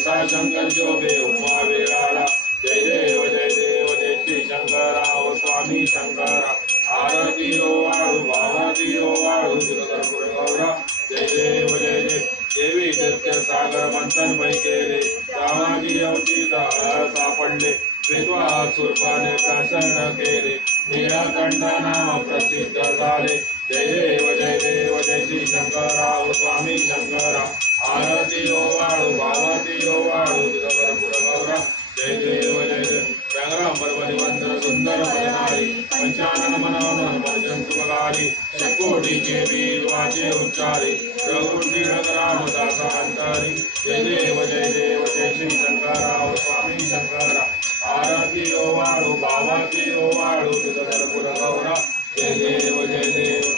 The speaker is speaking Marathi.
ऐसा शंकर शोभे उमा विराला जय देव जय श्री शंकरा ओ स्वामी शंकरा आरती ओ वाळू भावती ओ वाळू कर्पूर गौरा जय देव देवी दत्त सागर मंथन केले रामाची अवतीला सापडले विद्वा सुरपाने प्रसन्न केले नीलकंठ नाम प्रसिद्ध झाले जय देव जय श्री शंकरा ओ स्वामी शंकरा आरती ओ वाळू भावती ओ वाळू कर्पूर गौरा जय देव व्यंग्राम पर्वति वंदन सुंदर पदनारी पंचानन मनोहर भजन सुखकारी षट्कोटी के वीर वाचे उच्चारी रघुवंशी राम दासा अंतारी जय देव जय श्री शंकरा ओ स्वामी शंकरा आरती ओ वाळू भावती ओ वाळू कर्पूर गौरा जय देव